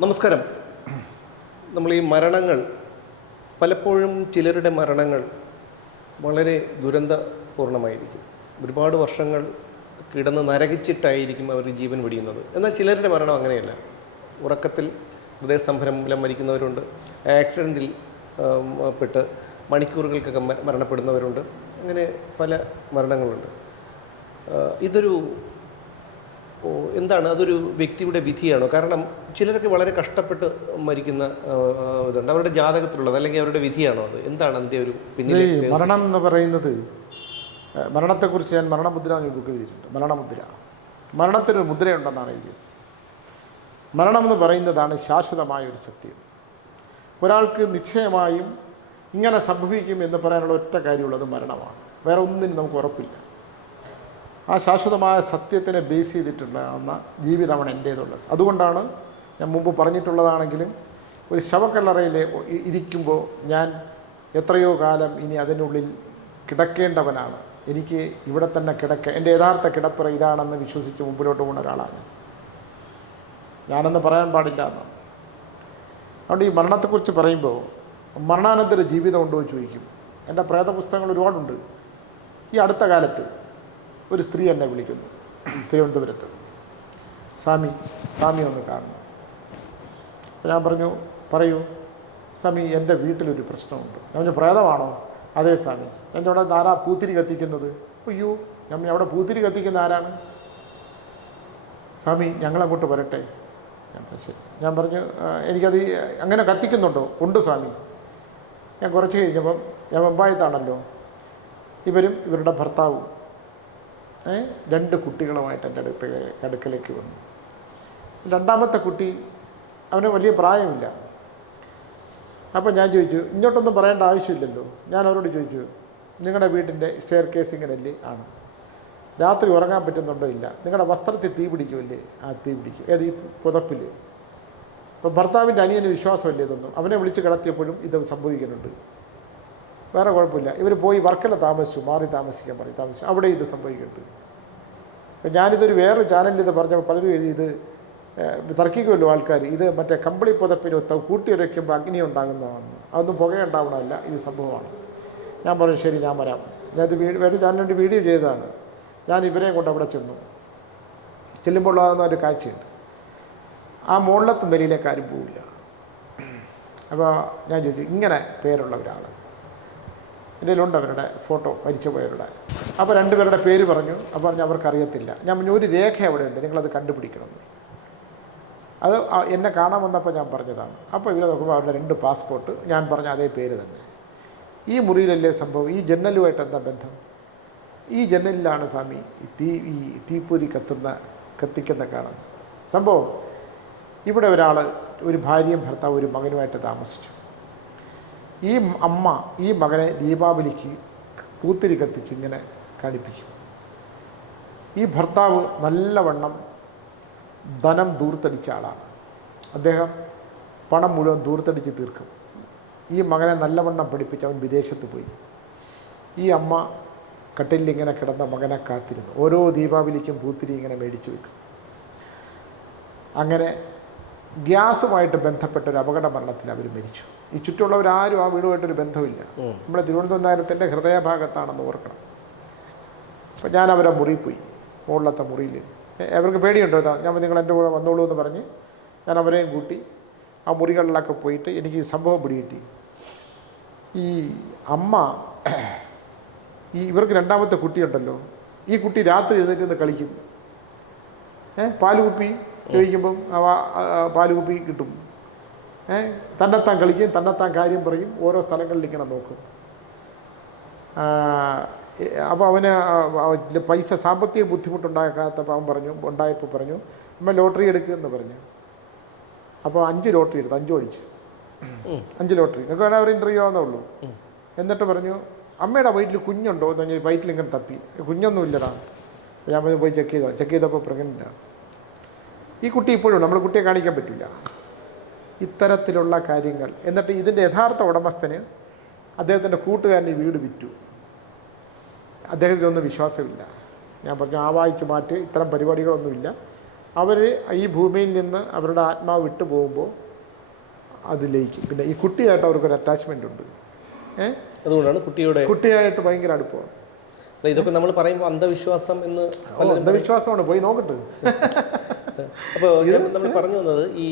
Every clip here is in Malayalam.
നമസ്കാരം. നമ്മൾ ഈ മരണങ്ങൾ പലപ്പോഴും ചിലരുടെ മരണങ്ങൾ വളരെ ദുരന്തപൂർണമായിരിക്കും. ഒരുപാട് വർഷങ്ങൾ കിടന്ന് നരകിച്ചിട്ടായിരിക്കും അവർ ജീവൻ വെടിയുന്നത്. എന്നാൽ ചിലരുടെ മരണം അങ്ങനെയല്ല. ഉറക്കത്തിൽ ഹൃദയസംഭരം മൂലം മരിക്കുന്നവരുണ്ട്. ആക്സിഡന്റിൽ പെട്ട് മണിക്കൂറുകൾക്കൊക്കെ മരണപ്പെടുന്നവരുണ്ട്. അങ്ങനെ പല മരണങ്ങളുണ്ട്. ഇതൊരു ഓ, എന്താണ്? അതൊരു വ്യക്തിയുടെ വിധിയാണോ? കാരണം ചിലരൊക്കെ വളരെ കഷ്ടപ്പെട്ട് മരിക്കുന്ന ഇതുണ്ട്. അവരുടെ ജാതകത്തിലുള്ളത് അല്ലെങ്കിൽ അവരുടെ വിധിയാണോ അത്? എന്താണ് അതിന്റെ ഒരു പിന്നെ പിന്നിലെ മരണം എന്ന് പറയുന്നത് മരണത്തെക്കുറിച്ച് ഞാൻ മരണമുദ്ര എന്ന് ബുക്ക് എഴുതിയിട്ടുണ്ട്. മരണമുദ്ര. മരണത്തിനൊരു മുദ്രയുണ്ടെന്നാണ് എഴുതിയത്. മരണം എന്ന് പറയുന്നതാണ് ശാശ്വതമായ ഒരു സത്യം. ഒരാൾക്ക് നിശ്ചയമായും ഇങ്ങനെ സംഭവിക്കും എന്ന് പറയാനുള്ള ഒറ്റ കാര്യമുള്ളത് മരണമാണ്. വേറെ ഒന്നിനും നമുക്ക് ഉറപ്പില്ല. ആ ശാശ്വതമായ സത്യത്തിനെ ബേസ് ചെയ്തിട്ടുള്ള ജീവിതമാണ് എന്റേതുള്ളത് അതുകൊണ്ടാണ് ഞാൻ മുമ്പ് പറഞ്ഞിട്ടുള്ളതാണെങ്കിലും ഒരു ശവക്കല്ലറയിൽ ഇരിക്കുമ്പോൾ ഞാൻ എത്രയോ കാലം ഇനി അതിനുള്ളിൽ കിടക്കേണ്ടവനാണ്. എനിക്ക് ഇവിടെ തന്നെ കിടക്ക എന്റെ യഥാർത്ഥ കിടപ്പുറ ഇതാണെന്ന് വിശ്വസിച്ച് മുമ്പിലോട്ട് പോകുന്ന ഒരാളാണ് ഞാനെന്ന് പറയാൻ പാടില്ല എന്ന്. അതുകൊണ്ട് ഈ മരണത്തെക്കുറിച്ച് പറയുമ്പോൾ മരണാനന്തര ജീവിതം ഉണ്ടോ ചോദിക്കും. എന്റെ പ്രേത പുസ്തകങ്ങൾ ഒരുപാടുണ്ട്. ഈ അടുത്ത കാലത്ത് ഒരു സ്ത്രീ എന്നെ വിളിക്കുന്നു. തിരുവനന്തപുരത്ത്. സ്വാമി സ്വാമി ഒന്ന് കാണണം. ഞാൻ പറഞ്ഞു പറയൂ. സ്വാമി എന്റെ വീട്ടിലൊരു പ്രശ്നമുണ്ട്. ഞാൻ പറഞ്ഞു പ്രേതമാണോ? അതേ സ്വാമി. എന്റെ അവിടെ ആരാ പൂത്തിരി കത്തിക്കുന്നത്? അയ്യോ ഞാൻ അവിടെ പൂത്തിരി കത്തിക്കുന്ന ആരാണ്? സ്വാമി ഞങ്ങളങ്ങോട്ട് വരട്ടെ. ഞാൻ ശരി. ഞാൻ പറഞ്ഞു "ആ, എനിക്കത് അങ്ങനെ കത്തിക്കുന്നുണ്ടോ? ഉണ്ട് സ്വാമി. ഞാൻ കുറച്ച് കഴിഞ്ഞപ്പം ഞാൻ വെമ്പായത്താണല്ലോ ഇവരും ഇവരുടെ ഭർത്താവും. രണ്ട് കുട്ടികളുമായിട്ട് എന്റെ അടുത്ത് അടുക്കലേക്ക് വന്നു. രണ്ടാമത്തെ കുട്ടി അവന് വലിയ പ്രായമില്ല. അപ്പോൾ ഞാൻ ചോദിച്ചു ഇങ്ങോട്ടൊന്നും പറയേണ്ട ആവശ്യമില്ലല്ലോ. ഞാൻ അവരോട് ചോദിച്ചു നിങ്ങളുടെ വീട്ടിന്റെ സ്റ്റെയർ കേസ് ആണ്. രാത്രി ഉറങ്ങാൻ പറ്റുന്നുണ്ടോ? ഇല്ല. നിങ്ങളുടെ വസ്ത്രത്തിൽ തീ പിടിക്കുമല്ലേ? ആ തീ പിടിക്കും. ഏത് ഈ പുതപ്പിൽ അപ്പോൾ ഭർത്താവിന്റെ അനിയന് വിശ്വാസമല്ലേ? ഇതൊന്നും. അവനെ വിളിച്ച് കിടത്തിയപ്പോഴും ഇത് സംഭവിക്കുന്നുണ്ട്. വേറെ കുഴപ്പമില്ല. ഇവർ പോയി വർക്കല താമസിച്ചു മാറി താമസിക്കാൻ പറയും താമസിച്ചു. അവിടെ ഇത് സംഭവിക്കുന്നുണ്ട് അപ്പം ഞാനിതൊരു വേറൊരു ചാനലിൽ ഇത് പറഞ്ഞപ്പോൾ പലരും എഴുതി ഇത് തർക്കിക്കുമല്ലോ ആൾക്കാർ ഇത് മറ്റേ കമ്പിളി പുതപ്പിന് കൂട്ടി കൂട്ടിയുരയ്ക്കുമ്പോൾ അഗ്നി ഉണ്ടാകുന്നതാണ്. അതൊന്നും പുകയുണ്ടാവണമല്ല. ഇത് സംഭവമാണ്. ഞാൻ പറഞ്ഞു ശരി ഞാൻ വരാം. ഞാനത് വീട് വേറെ ചാനലിന്റെ വീഡിയോ ചെയ്തതാണ്. ഞാൻ ഇവരെയും കൊണ്ട് അവിടെ ചെന്നു. ചെല്ലുമ്പോൾ ഉള്ളതാകുന്ന ഒരു കാഴ്ചയുണ്ട്. ആ മുകളിലത്തെ നിലയിലേക്ക് ആരും പോവില്ല. അപ്പോൾ ഞാൻ ചോദിച്ചു ഇങ്ങനെ പേരുള്ള ഒരാൾ എന്റെ കയ്യിലുണ്ട് അവരുടെ ഫോട്ടോ മരിച്ചുപോയവരുടെ. അപ്പോൾ രണ്ടുപേരുടെ പേര് പറഞ്ഞു. അപ്പോൾ പറഞ്ഞു അവർക്കറിയത്തില്ല. ഞാൻ പറഞ്ഞു ഒരു രേഖ അവിടെ ഉണ്ട് നിങ്ങളത് കണ്ടുപിടിക്കണം. അത് എന്നെ കാണാൻ വന്നപ്പോൾ ഞാൻ പറഞ്ഞതാണ്. അപ്പോൾ ഇവരെ നോക്കുമ്പോൾ അവരുടെ രണ്ട് പാസ്പോർട്ട് ഞാൻ പറഞ്ഞ അതേ പേര് തന്നെ. ഈ മുറിയിലല്ലേ സംഭവം? ഈ ജനലുമായിട്ട് എന്താ ബന്ധം? ഈ ജനലിലാണ് സ്വാമി തീ ഈ തീപ്പൊരി കത്തുന്ന കത്തിക്കുന്ന കാണുന്നത്. സംഭവം ഇവിടെ ഒരാൾ ഒരു ഭാര്യയും ഭർത്താവ് ഒരു മകനുമായിട്ട് താമസിച്ചു. ഈ അമ്മ ഈ മകനെ ദീപാവലിക്ക് പൂത്തിരി കത്തിച്ച് ഇങ്ങനെ കാണിപ്പിക്കും. ഈ ഭർത്താവ് നല്ലവണ്ണം ധനം ദൂർത്തടിച്ച ആളാണ്. അദ്ദേഹം പണം മുഴുവൻ ദൂർത്തടിച്ച് തീർക്കും. ഈ മകനെ നല്ലവണ്ണം പഠിപ്പിച്ച് അവൻ വിദേശത്ത് പോയി. ഈ അമ്മ കട്ടിലിങ്ങനെ കിടന്ന മകനെ കാത്തിരുന്നു. ഓരോ ദീപാവലിക്കും പൂത്തിരി ഇങ്ങനെ മേടിച്ചു വെക്കും. അങ്ങനെ ഗ്യാസുമായിട്ട് ബന്ധപ്പെട്ട ഒരു അപകട മരണത്തിൽ അവർ മരിച്ചു. ഈ ചുറ്റുമുള്ളവരാരും ആ വീടുമായിട്ടൊരു ബന്ധമില്ല നമ്മുടെ തിരുവനന്തപുരം നഗരത്തിന്റെ ഹൃദയഭാഗത്താണെന്ന് ഓർക്കണം. അപ്പം ഞാൻ അവരെ മുറിയിൽ പോയി. മുകളിലത്തെ മുറിയിൽ. അവർക്ക് പേടിയുണ്ടോ ഞാൻ നിങ്ങൾ എന്റെ കൂടെ വന്നോളൂ എന്ന് പറഞ്ഞ് ഞാൻ അവരെയും കൂട്ടി ആ മുറികളിലൊക്കെ പോയിട്ട് എനിക്ക് ഈ സംഭവം പിടികിട്ടി. ഈ അമ്മ ഈ ഇവർക്ക് രണ്ടാമത്തെ കുട്ടിയുണ്ടല്ലോ. ഈ കുട്ടി രാത്രി എഴുന്നേറ്റ് നിന്ന് കളിക്കും. ഏ പാലുകുപ്പി ചോദിക്കുമ്പം പാലുകുപ്പി കിട്ടും. തന്നെത്താൻ കളിക്കും തന്നെത്താൻ കാര്യം പറയും ഓരോ സ്ഥലങ്ങളിൽ ഇങ്ങനെ നോക്കും. അപ്പോൾ അവന് പൈസ സാമ്പത്തിക ബുദ്ധിമുട്ടുണ്ടാക്കാത്തപ്പോൾ അവൻ പറഞ്ഞു ഉണ്ടായപ്പോൾ പറഞ്ഞു അമ്മ ലോട്ടറി എടുക്കുമെന്ന് പറഞ്ഞു. അപ്പോൾ അഞ്ച് ലോട്ടറി എടുത്തു അഞ്ചു അടിച്ചു അഞ്ച് ലോട്ടറി. നിങ്ങൾക്ക് വേണേൽ അവർ ഇന്റർവ്യൂ ആവുന്നേ ഉള്ളൂ. എന്നിട്ട് പറഞ്ഞു അമ്മയുടെ വയറ്റിൽ കുഞ്ഞുണ്ടോ? എന്ന് പറഞ്ഞാൽ വയറ്റിൽ ഇങ്ങനെ തപ്പി. കുഞ്ഞൊന്നും ഇല്ലടാ ഞാൻ പോയി ചെക്ക് ചെയ്തോ. ചെക്ക് ചെയ്തപ്പോൾ പ്രഗ്നന്റാണ് ഈ കുട്ടി ഇപ്പോഴും നമ്മൾ കുട്ടിയെ കാണിക്കാൻ പറ്റില്ല ഇത്തരത്തിലുള്ള കാര്യങ്ങൾ. എന്നിട്ട് ഇതിന്റെ യഥാർത്ഥ ഉടമസ്ഥന് അദ്ദേഹത്തിന്റെ കൂട്ടുകാരൻ ഈ വീട് വിറ്റു. അദ്ദേഹത്തിനൊന്നും വിശ്വാസമില്ല. ഞാൻ പറഞ്ഞു ആ വായിച്ചു മാറ്റി ഇത്തരം പരിപാടികളൊന്നുമില്ല. അവർ ഈ ഭൂമിയിൽ നിന്ന് അവരുടെ ആത്മാവ് വിട്ടു പോകുമ്പോൾ അത് ലയിക്കും പിന്നെ ഈ കുട്ടിയായിട്ട് അവർക്കൊരു അറ്റാച്ച്മെന്റ് ഉണ്ട്. ഏഹ് അതുകൊണ്ടാണ് കുട്ടിയുടെ കുട്ടിയായിട്ട് ഭയങ്കര അടുപ്പമാണ്. അല്ല, ഇതൊക്കെ നമ്മൾ പറയുമ്പോൾ അന്ധവിശ്വാസം എന്ന് അന്ധവിശ്വാസമാണ്. പോയി നോക്കട്ടെ. അപ്പോൾ നമ്മൾ പറഞ്ഞു വന്നത് ഈ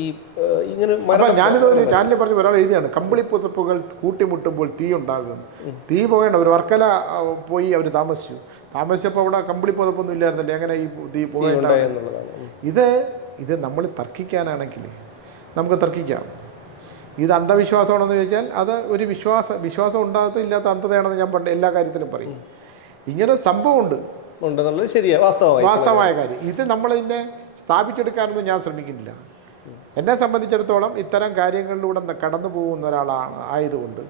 ഇങ്ങനെ ഞാനിത് ഒരു പറഞ്ഞു ഒരാൾ എഴുതിയാണ്. കമ്പിളി പുതപ്പുകൾ കൂട്ടിമുട്ടുമ്പോൾ തീ ഉണ്ടാകുന്നു. തീ പോകേണ്ട ഒരു വർക്കല പോയി അവർ താമസിച്ചു. താമസിച്ചപ്പോൾ അവിടെ കമ്പിളി പുതപ്പൊന്നും ഇല്ലായിരുന്നല്ലേ? എങ്ങനെ ഈ തീ പോകേണ്ടതാണ് ഇത് ഇത് നമ്മൾ തർക്കിക്കാനാണെങ്കിൽ നമുക്ക് തർക്കിക്കാം. ഇത് അന്ധവിശ്വാസമാണെന്ന് ചോദിച്ചാൽ അത് ഒരു വിശ്വാസ വിശ്വാസം ഉണ്ടാകത്തും ഇല്ലാത്ത അന്ധതയാണെന്ന് ഞാൻ പണ്ട് എല്ലാ കാര്യത്തിലും പറയും. ഇങ്ങനെ ഒരു സംഭവമുണ്ട്. ഉണ്ടെന്നുള്ളത് ശരിയാണ് വാസ്തവമായി വാസ്തവമായ കാര്യം. ഇത് നമ്മളിതിനെ സ്ഥാപിച്ചെടുക്കാനൊന്നും ഞാൻ ശ്രമിക്കുന്നില്ല. എന്നെ സംബന്ധിച്ചിടത്തോളം ഇത്തരം കാര്യങ്ങളിലൂടെ കടന്നു പോകുന്ന ഒരാളാണ് ആയതുകൊണ്ട്.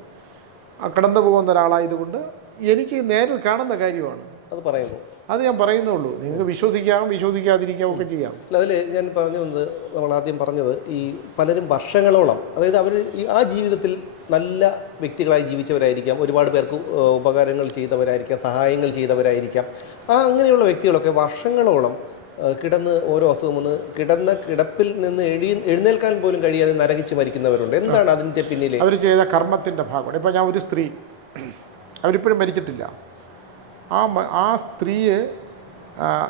കടന്നു പോകുന്ന ഒരാളായതുകൊണ്ട് എനിക്ക് നേരിൽ കാണുന്ന കാര്യമാണ്. അത് പറയുന്നു. അത് ഞാൻ പറയുന്നുള്ളൂ നിങ്ങൾക്ക് വിശ്വസിക്കാം വിശ്വസിക്കാതിരിക്കാം ഒക്കെ ചെയ്യാം. അല്ല അതിൽ ഞാൻ പറഞ്ഞു വന്നത് നമ്മൾ ആദ്യം പറഞ്ഞത് ഈ പലരും വർഷങ്ങളോളം അതായത് അവർ ഈ ആ ജീവിതത്തിൽ നല്ല വ്യക്തികളായി ജീവിച്ചവരായിരിക്കാം. ഒരുപാട് പേർക്ക് ഉപകാരങ്ങൾ ചെയ്തവരായിരിക്കാം സഹായങ്ങൾ ചെയ്തവരായിരിക്കാം. ആ അങ്ങനെയുള്ള വ്യക്തികളൊക്കെ വർഷങ്ങളോളം കിടന്ന് ഓരോ അസുഖം വന്ന് കിടന്ന കിടപ്പിൽ നിന്ന് എഴുതി എഴുന്നേൽക്കാൻ പോലും കഴിയാതെ നരകിച്ച് മരിക്കുന്നവരുണ്ട്. എന്താണ് അതിന്റെ പിന്നിലെ? അവർ ചെയ്ത കർമ്മത്തിന്റെ ഭാഗമാണ്. ഇപ്പം ഞാൻ ഒരു സ്ത്രീ അവരിപ്പോഴും മരിച്ചിട്ടില്ല. ആ ആ സ്ത്രീയെ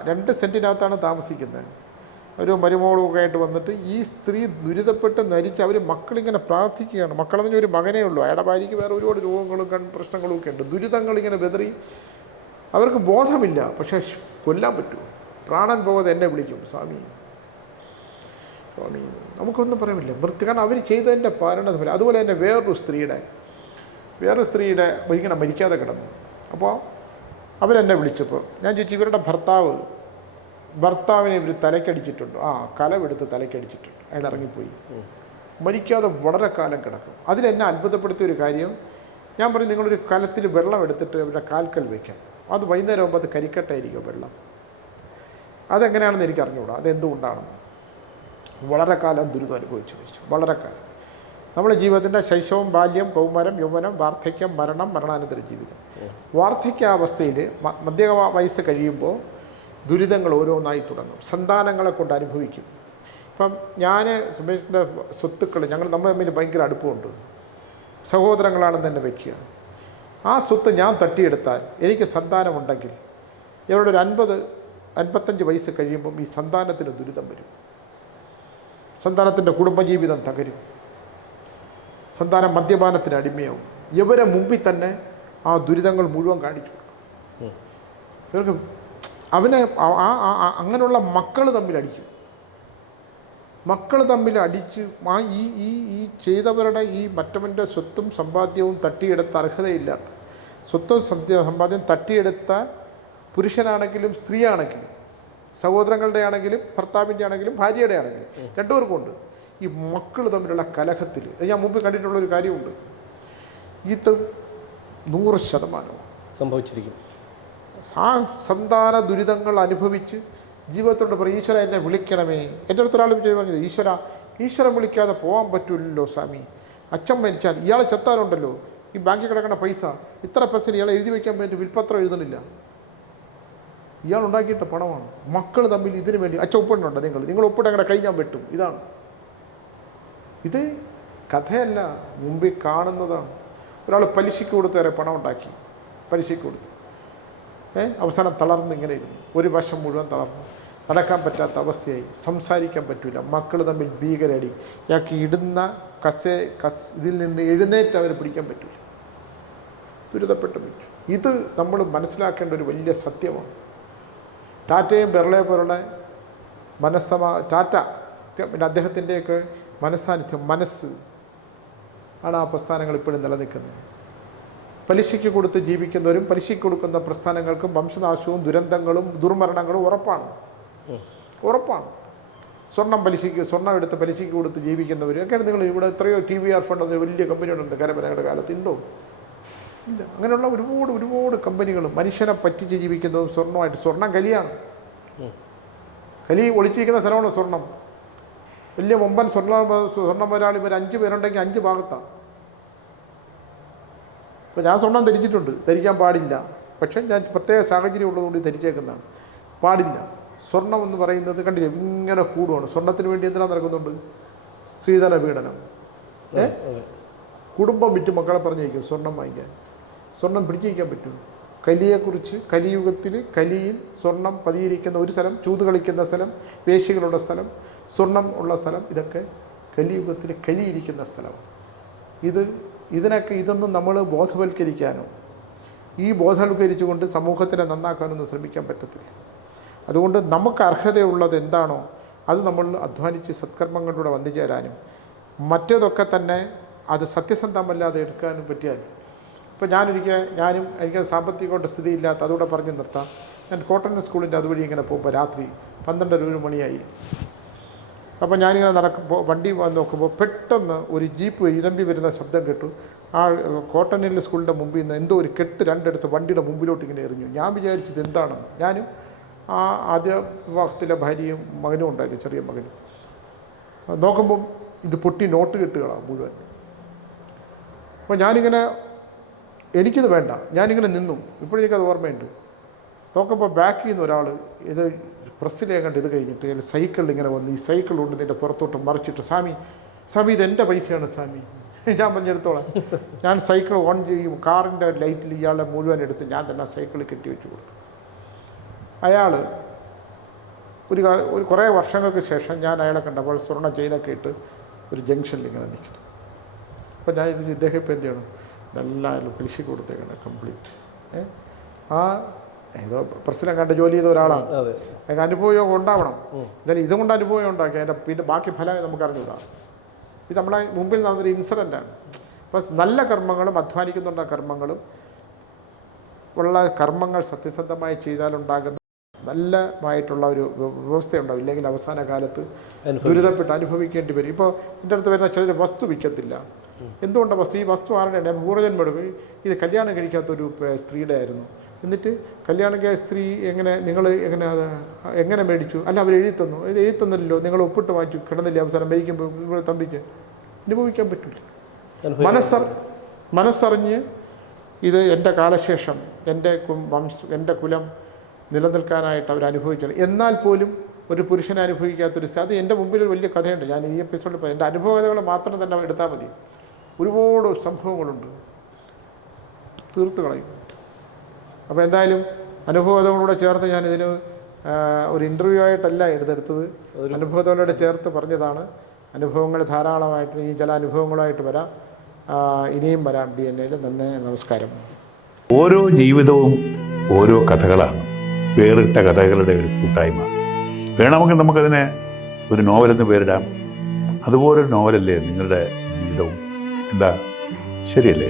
രണ്ട് സെന്റിനകത്താണ് താമസിക്കുന്നത്. ഒരു മരുമോളൊക്കെ ആയിട്ട് വന്നിട്ട് ഈ സ്ത്രീ ദുരിതപ്പെട്ട് നരിച്ച് അവർ മക്കളിങ്ങനെ പ്രാർത്ഥിക്കുകയാണ്. മക്കളെന്ന് ഒരു മകനേ ഉള്ളൂ. അയാളുടെ ഭാര്യയ്ക്ക് വേറെ ഒരുപാട് രോഗങ്ങളും പ്രശ്നങ്ങളും ഒക്കെ ഉണ്ട്. ദുരിതങ്ങൾ ഇങ്ങനെ വെതറി അവർക്ക് ബോധമില്ല. പക്ഷേ കൊല്ലാൻ പറ്റുമോ? പ്രാണൻ പോകാതെ എന്നെ വിളിക്കും. സ്വാമി. സ്വാമി നമുക്കൊന്നും പറയാമില്ല മൃത്യു കാരണം അവർ ചെയ്തതിന്റെ പാരണ പോലെ അതുപോലെ തന്നെ വേറൊരു സ്ത്രീയുടെ വേറൊരു സ്ത്രീയുടെ ഇങ്ങനെ മരിക്കാതെ കിടന്നു. അപ്പോൾ അവരെന്നെ വിളിച്ചപ്പോൾ ഞാൻ ചോദിച്ചു ഇവരുടെ ഭർത്താവ് ഭർത്താവിനെ ഇവർ തലക്കടിച്ചിട്ടുണ്ട്. ആ കലമെടുത്ത് തലക്കടിച്ചിട്ടുണ്ട്. അയാൾ ഇറങ്ങിപ്പോയി. മരിക്കാതെ വളരെ കാലം കിടക്കും. അതിലെന്നെ അത്ഭുതപ്പെടുത്തിയ ഒരു കാര്യം ഞാൻ പറയും നിങ്ങളൊരു കലത്തിൽ വെള്ളം എടുത്തിട്ട് അവരുടെ കാൽക്കൽ വയ്ക്കാം അത് വൈകുന്നേരം ആകുമ്പോൾ അത് കരിക്കട്ടായിരിക്കും വെള്ളം. അതെങ്ങനെയാണെന്ന് എനിക്ക് അറിഞ്ഞുകൂടാ. അതെന്തുകൊണ്ടാണെന്ന്. വളരെ കാലം ദുരിതം അനുഭവിച്ചു മരിച്ചു. വളരെ കാലം. നമ്മുടെ ജീവിതത്തിന്റെ ശൈശവം ബാല്യം കൗമാരം യൗവനം വാർദ്ധക്യം മരണം മരണാനന്തര ജീവിതം. വാർദ്ധക്യാവസ്ഥയിൽ മധ്യ വയസ്സ് കഴിയുമ്പോൾ ദുരിതങ്ങൾ ഓരോന്നായി തുടങ്ങും. സന്താനങ്ങളെ കൊണ്ട് അനുഭവിക്കും. ഇപ്പം ഞാൻ സുമേഷിന്റെ സ്വത്തുക്കൾ ഞങ്ങൾ നമ്മൾ തമ്മിൽ ഭയങ്കര അടുപ്പമുണ്ട്. സഹോദരങ്ങളാണെന്ന് തന്നെ വയ്ക്കുക ആ സ്വത്ത് ഞാൻ തട്ടിയെടുത്താൽ എനിക്ക് സന്താനമുണ്ടെങ്കിൽ ഇവരുടെ ഒരു അൻപത് അൻപത്തഞ്ച് വയസ്സ് കഴിയുമ്പം ഈ സന്താനത്തിന് ദുരിതം വരും. സന്താനത്തിന്റെ കുടുംബജീവിതം തകരും. സന്താനം മദ്യപാനത്തിന് അടിമയാവും. ഇവരെ മുമ്പിൽ തന്നെ ആ ദുരിതങ്ങൾ മുഴുവൻ കാണിച്ചു കൊടുക്കും. ഇവർക്ക് അവനെ ആ- അങ്ങനെയുള്ള മക്കൾ തമ്മിൽ അടിക്കും മക്കൾ തമ്മിൽ അടിച്ച് ആ ഈ ഈ ഈ ചെയ്തവരുടെ ഈ മറ്റവന്റെ സ്വത്തും സമ്പാദ്യവും തട്ടിയെടുത്ത അർഹതയില്ലാത്ത സ്വത്തും സമ്പാദ്യം തട്ടിയെടുത്ത പുരുഷനാണെങ്കിലും സ്ത്രീയാണെങ്കിലും സഹോദരങ്ങളുടെ ആണെങ്കിലും ഭർത്താവിന്റെ ആണെങ്കിലും ഭാര്യയുടെ ആണെങ്കിലും രണ്ടുപേർക്കും ഉണ്ട്. ഈ മക്കൾ തമ്മിലുള്ള കലഹത്തിൽ ഞാൻ മുമ്പ് കണ്ടിട്ടുള്ള ഒരു കാര്യമുണ്ട്. ഇത് നൂറ് ശതമാനമാണ്. സംഭവിച്ചിരിക്കും. ആ സന്താന ദുരിതങ്ങൾ അനുഭവിച്ച് ജീവിതത്തോട് പറയും ഈശ്വര എന്നെ വിളിക്കണമേ. എന്റെ അടുത്ത് ഒരാൾ പറഞ്ഞത് ഈശ്വര ഈശ്വരൻ വിളിക്കാതെ പോകാൻ പറ്റില്ലല്ലോ സ്വാമി. അച്ഛൻ മരിച്ചാൽ ഇയാൾ ചെത്താറുണ്ടല്ലോ ഈ ബാങ്കിൽ കിടക്കുന്ന പൈസ ഇത്ര പെർസെന്റ് ഇയാളെ എഴുതി വയ്ക്കാൻ വേണ്ടി വിൽപ്പത്രം എഴുതണില്ല. ഇയാൾ ഉണ്ടാക്കിയിട്ട പണമാണ്. മക്കൾ തമ്മിൽ ഇതിനു വേണ്ടി അച്ഛൻ ഒപ്പിടുന്നുണ്ട് നിങ്ങൾ? നിങ്ങൾ ഒപ്പിട്ട് അങ്ങനെ കൈ ഞാൻ വെട്ടും. ഇതാണ്. ഇത് കഥയല്ല മുമ്പിൽ കാണുന്നതാണ്. ഒരാൾ പലിശയ്ക്ക് കൊടുത്തേറെ പണം ഉണ്ടാക്കി പലിശയ്ക്ക് കൊടുത്ത്. അവസാനം തളർന്നിങ്ങനെ ഇരുന്നു. ഒരു വശം മുഴുവൻ തളർന്നു. നടക്കാൻ പറ്റാത്ത അവസ്ഥയായി. സംസാരിക്കാൻ പറ്റില്ല മക്കൾ തമ്മിൽ ഭീകരടി. ഇയാൾക്ക് ഇടുന്ന കസേ കസ് ഇതിൽ നിന്ന് എഴുന്നേറ്റ് അവരെ പിടിക്കാൻ പറ്റില്ല ദുരിതപ്പെട്ട് പറ്റും ഇത് നമ്മൾ മനസ്സിലാക്കേണ്ട ഒരു വലിയ സത്യമാണ്. ടാറ്റയും ബെർളയെ പോലുള്ള മനസ്സമാ ടാറ്റ പിന്നെ അദ്ദേഹത്തിന്റെയൊക്കെ മനസ്സാന്നിധ്യം മനസ്സ് ആണ് ആ പ്രസ്ഥാനങ്ങൾ ഇപ്പോഴും നിലനിൽക്കുന്നത്. പലിശയ്ക്ക് കൊടുത്ത് ജീവിക്കുന്നവരും പലിശയ്ക്ക് കൊടുക്കുന്ന പ്രസ്ഥാനങ്ങൾക്കും വംശനാശവും ദുരന്തങ്ങളും ദുർമരണങ്ങളും ഉറപ്പാണ്. ഉറപ്പാണ്. സ്വർണം പലിശയ്ക്ക് സ്വർണം എടുത്ത് പലിശയ്ക്ക് കൊടുത്ത് ജീവിക്കുന്നവർ ഒക്കെ നിങ്ങൾ ഇവിടെ എത്രയോ ടി വി ആർ ഫണ്ട് വലിയ കമ്പനികളുണ്ട് കരമനയുടെ കാലത്ത് ഉണ്ടോ ഇല്ല. അങ്ങനെയുള്ള ഒരുപാട് ഒരുപാട് കമ്പനികൾ മനുഷ്യനെ പറ്റിച്ച് ജീവിക്കുന്നതും സ്വർണമായിട്ട് സ്വർണം കലിയാണ്. കലി ഒളിച്ചിരിക്കുന്ന സ്ഥലമാണ് സ്വർണം. വലിയ മുമ്പൻ സ്വർണ സ്വർണം മുതലാളി ഇവർ അഞ്ച് പേരുണ്ടെങ്കിൽ അഞ്ച് ഭാഗത്താണ് ഇപ്പോൾ ഞാൻ സ്വർണം ധരിച്ചിട്ടുണ്ട്. ധരിക്കാൻ പാടില്ല. പക്ഷേ ഞാൻ പ്രത്യേക സാഹചര്യം ഉള്ളതുകൊണ്ട് ധരിച്ചേക്കുന്നതാണ്. പാടില്ല. സ്വർണം എന്ന് പറയുന്നത് കണ്ടില്ലേ? ഇങ്ങനെ കൂടുവാണ്. സ്വർണത്തിന് വേണ്ടി എന്തിനാ നടക്കുന്നുണ്ട്? സ്ത്രീധന പീഡനം. ഏ? കുടുംബം വിറ്റ് മക്കളെ പറഞ്ഞേക്കും സ്വർണം വാങ്ങിക്കാൻ. സ്വർണം പിടിച്ചിരിക്കാൻ പറ്റും. കലിയെക്കുറിച്ച് കലിയുഗത്തിൽ കലിയിൽ സ്വർണം പതിയിരിക്കുന്ന ഒരു സ്ഥലം ചൂത് കളിക്കുന്ന സ്ഥലം വേശികളുള്ള സ്ഥലം സ്വർണം ഉള്ള സ്ഥലം ഇതൊക്കെ കലിയുഗത്തിൽ കലിയിരിക്കുന്ന സ്ഥലമാണ്. ഇത് ഇതിനൊക്കെ ഇതൊന്നും നമ്മൾ ബോധവൽക്കരിക്കാനോ ഈ ബോധവൽക്കരിച്ചുകൊണ്ട് സമൂഹത്തിനെ നന്നാക്കാനൊന്നും ശ്രമിക്കാൻ പറ്റത്തില്ല. അതുകൊണ്ട് നമുക്ക് അർഹതയുള്ളത് എന്താണോ അത് നമ്മൾ അധ്വാനിച്ച് സത്കർമ്മങ്ങളിലൂടെ വന്നു ചേരാനും മറ്റേതൊക്കെ തന്നെ അത് സത്യസന്ധമല്ലാതെ എടുക്കാനും പറ്റിയാൽ. ഇപ്പോൾ ഞാനൊരിക്കൽ ഞാനും എനിക്ക് സാമ്പത്തികമായിട്ട് സ്ഥിതിയില്ലാത്ത അതുകൂടെ പറഞ്ഞു നിർത്താം. ഞാൻ കോട്ടൺ സ്കൂളിന്റെ അതുവഴി ഇങ്ങനെ പോകുമ്പോൾ രാത്രി പന്ത്രണ്ടര ഒരു മണിയായി. അപ്പോൾ ഞാനിങ്ങനെ നടക്കുമ്പോൾ വണ്ടി നോക്കുമ്പോൾ പെട്ടെന്ന് ഒരു ജീപ്പ് ഇരമ്പി വരുന്ന ശബ്ദം കേട്ടു. ആ കോട്ടൺ ഹിൽ സ്കൂളിന്റെ മുമ്പിൽ നിന്ന് എന്തോ ഒരു കെട്ട് രണ്ടെടുത്ത് വണ്ടിയുടെ മുമ്പിലോട്ട് ഇങ്ങനെ എറിഞ്ഞു. ഞാൻ വിചാരിച്ചത് എന്താണെന്ന്. ഞാനും ആ ആദ്യ വിവാഹത്തിലെ ഭാര്യയും മകനും ഉണ്ടായിരുന്നു ചെറിയ മകനും. നോക്കുമ്പം ഇത് പൊട്ടി നോട്ട് കെട്ടുകളാണ് മുഴുവൻ. അപ്പോൾ ഞാനിങ്ങനെ എനിക്കിത് വേണ്ട. ഞാനിങ്ങനെ നിന്നു. ഇപ്പോഴെനിക്കത് ഓർമ്മയുണ്ട്. നോക്കുമ്പോൾ ബാക്കിൽ നിന്ന് ഒരാൾ ഇത് പ്രസ്സിലെ കണ്ട് ഇത് കഴിഞ്ഞിട്ട് അതിൽ സൈക്കിളിൽ ഇങ്ങനെ വന്ന് ഈ സൈക്കിൾ കൊണ്ട് ഇതിന്റെ പുറത്തോട്ട് മറിച്ചിട്ട് സ്വാമി സ്വാമി ഇത് എന്റെ പൈസയാണ് സ്വാമി. ഞാൻ പറഞ്ഞെടുത്തോളാം. ഞാൻ സൈക്കിൾ ഓൺ ചെയ്യും കാറിന്റെ ലൈറ്റിൽ ഇയാളെ മുഴുവൻ എടുത്ത് ഞാൻ തന്നെ സൈക്കിൾ കെട്ടി വെച്ച് കൊടുത്തു. അയാൾ ഒരു ഒരു കുറേ വർഷങ്ങൾക്ക് ശേഷം ഞാൻ അയാളെ കണ്ടപ്പോൾ സ്വർണ ചെയിനൊക്കെ ഇട്ട് ഒരു ജംഗ്ഷനിൽ ഇങ്ങനെ നിൽക്കുന്നു. അപ്പോൾ ഞാൻ ഇദ്ദേഹം ഇപ്പം എന്ത് ചെയ്യണം? എല്ലാം അയാൾ പലിശ കൊടുത്തേക്കണം കംപ്ലീറ്റ്. ആ ഏതോ പ്രശ്നം കണ്ട് ജോലി ചെയ്ത ഒരാളാണ്. അതെ. അയാൾക്ക് അനുഭവയോഗം ഉണ്ടാവണം. എന്തായാലും ഇതുകൊണ്ട് അനുഭവം ഉണ്ടാക്കി. അതിന്റെ പിന്നെ ബാക്കി ഫലം നമുക്ക് അറിഞ്ഞൂടാ ഇത് നമ്മളെ മുമ്പിൽ നടന്നൊരു ഇൻസിഡന്റാണ് അപ്പോൾ നല്ല കർമ്മങ്ങളും അധ്വാനിക്കുന്നുണ്ട കർമ്മങ്ങളും. ഉള്ള കർമ്മങ്ങൾ സത്യസന്ധമായി ചെയ്താലുണ്ടാകുന്ന നല്ലതായിട്ടുള്ള ഒരു വ്യ- വ്യവസ്ഥയുണ്ടാവും. ഇല്ലെങ്കിൽ അവസാന കാലത്ത് ദുരിതപ്പെട്ട് അനുഭവിക്കേണ്ടി വരും. ഇപ്പോൾ എന്റെ അടുത്ത് വരുന്ന ചിലർ വസ്തു വിൽക്കത്തില്ല. എന്തുകൊണ്ടാണ് വസ്തു? ഈ വസ്തു ആരുടെയാണ്? പൂർവജന്മ എടുക്കും. ഇത് കല്യാണം കഴിക്കാത്തൊരു സ്ത്രീയുടെ ആയിരുന്നു. എന്നിട്ട് കല്യാണക്കായ സ്ത്രീ എങ്ങനെ നിങ്ങൾ എങ്ങനെ അത് എങ്ങനെ മേടിച്ചു? അല്ല അവർ എഴുതി തന്നു. ഇത് എഴുതി തന്നില്ലല്ലോ നിങ്ങൾ ഒപ്പിട്ട് വാങ്ങിച്ചു. കിടന്നില്ലേ അവസരം മരിക്കുമ്പോൾ ഇവിടെ തമ്പിക്ക്. അനുഭവിക്കാൻ പറ്റില്ല. മനസ്സർ മനസ്സറിഞ്ഞ് ഇത് എന്റെ കാലശേഷം എന്റെ വംശ എന്റെ കുലം നിലനിൽക്കാനായിട്ട് അവർ അനുഭവിച്ചത്. എന്നാൽ പോലും ഒരു പുരുഷനെ അനുഭവിക്കാത്തൊരു അത് എന്റെ മുമ്പിൽ ഒരു വലിയ കഥയുണ്ട്. ഞാൻ ഈ എപ്പിസോഡിൽ പറയാം എന്റെ അനുഭവകഥകൾ മാത്രം തന്നെ എടുത്താൽ മതി. ഒരുപാട് സംഭവങ്ങളുണ്ട്. തീർത്ത് കളയും. അപ്പോൾ എന്തായാലും അനുഭവത്തോടുകൂടെ ചേർത്ത് ഞാൻ ഇതിന് ഒരു ഇന്റർവ്യൂ ആയിട്ടല്ല എടുത്തെടുത്തത്. അനുഭവത്തോടെ ചേർത്ത് പറഞ്ഞതാണ്. അനുഭവങ്ങൾ ധാരാളമായിട്ട് ഇനി ചില അനുഭവങ്ങളായിട്ട് വരാം. ഇനിയും വരാം. ഡി എൻ എയിൽ. നന്ദി നമസ്കാരം. ഓരോ ജീവിതവും ഓരോ കഥകളാണ്. വേറിട്ട കഥകളുടെ ഒരു കൂട്ടായ്മ. വേണമെങ്കിൽ നമുക്കതിനെ ഒരു നോവലെന്ന് പേരിടാം. അതുപോലൊരു നോവലല്ലേ നിങ്ങളുടെ ജീവിതവും? എന്താ? ശരിയല്ലേ?